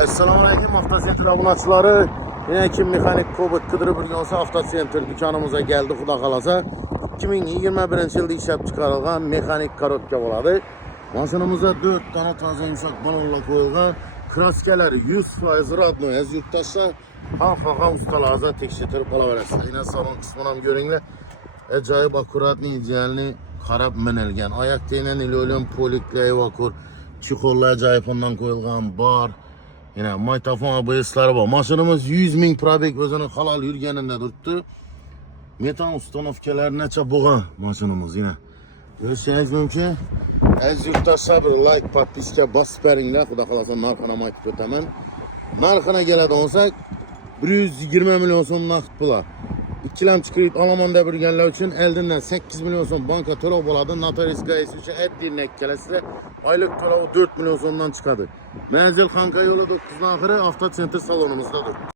Assalamualaikum avtosentr abunəçiləri. Yine kim mexanik Kobud qıdırıb yonsa avtosentr dükanımıza geldi xuda qalasa. 2021-ci ildə işləb çıxarılğan mexanik karotka oladı. Maşınımıza 4 tane taze yumuşak balonla koyulğan kraskeleri 100% radno ez yurttaşsa ham ustalarza tekşetirib ala verəsiniz. Yine salon kısmından görünlər. Acayip akurat neyəcəyini qarab mənilgən. Ayak deyilən ilölüm poliklə vakur. Çikollar acayip ondan koyulğan bar. Yine maytafon ABS'ları var. Maşınımız 100.000 probek özünün halal yürgeninde durdu. Metan ustanovkeler neçə boğan maşınımız yine. Görüşseniz mümkün. Ez yurtta sabır, like, patpiska bas süperinler. Xuda xalasan narxına maytip ötəmən. Narxına gələt olsak 120 milyon son naqd pula. İkilemçi kredit Almanya'da bürgenler için eldinden 8 milyon son banka törov boladı. Notaris gayesi için et dinlek kelesi aylık törovu 4 milyon sondan çıkadı. Menzil Xanka yolu 9'dan ahırı avtocenter salonumuzdadır.